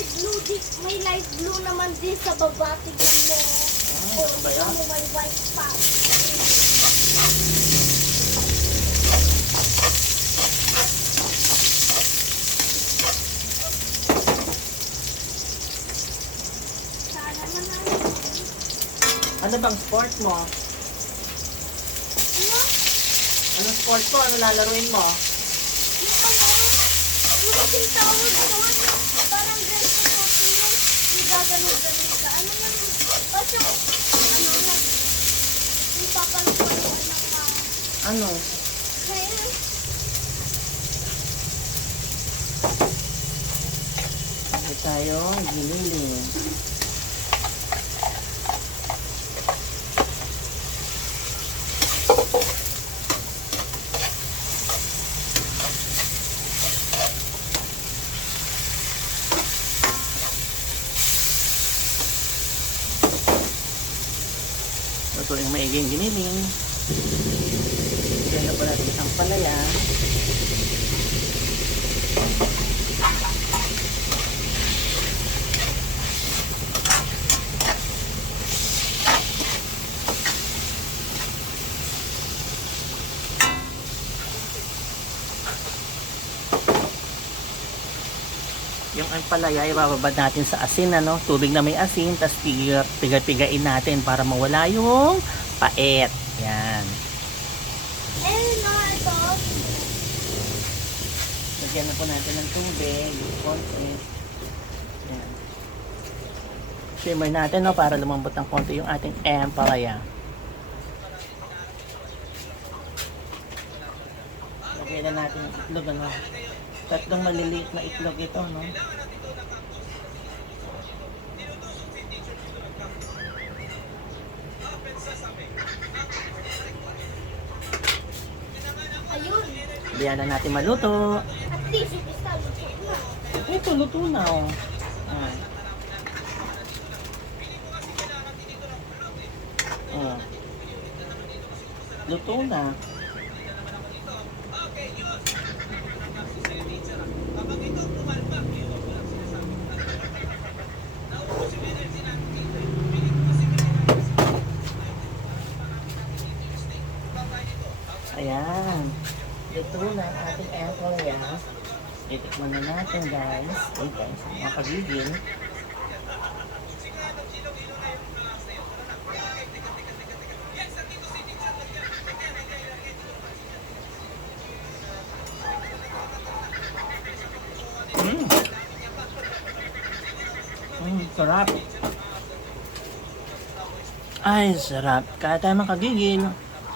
may blue di, may light blue naman din sa baba. Tignan mo. Ah, ano ba yan? may white pa. Ano bang sport mo? Ano? Anong sport mo? Ano lalaruin mo? Ano? Ano kasing tawag doon? Parang ganito po yung yung gaganon-ganon ka. Ano yan? Basta ano na? Yung papalupan ng mga... Ano? Kaya, Ito tayo, giniling. Ito yung maiging giniling. Yan na po natin isang palaya. Yung ampalaya, ibababad natin sa asin, ano? Tubig na may asin, tapos piga-pigain natin para mawala yung paet. Yan. Lagyan na po natin ng tubig, konti. Yan. Simmer natin, no, para lumambot ng konti yung ating ampalaya. Lagyan na natin itlog, ano? Tatlong maliliit na itlog ito, no? Ayun. Biyan na natin maluto. At least. Ito, luto na, oh. Ah. Ah. Luto na. Ayan. Luto na ang ating apple ya. Itikman na natin guys. Hey guys, mga kagigil. Mm. Mm, sarap. Ay, sarap. Kaya tayo mga kagigil.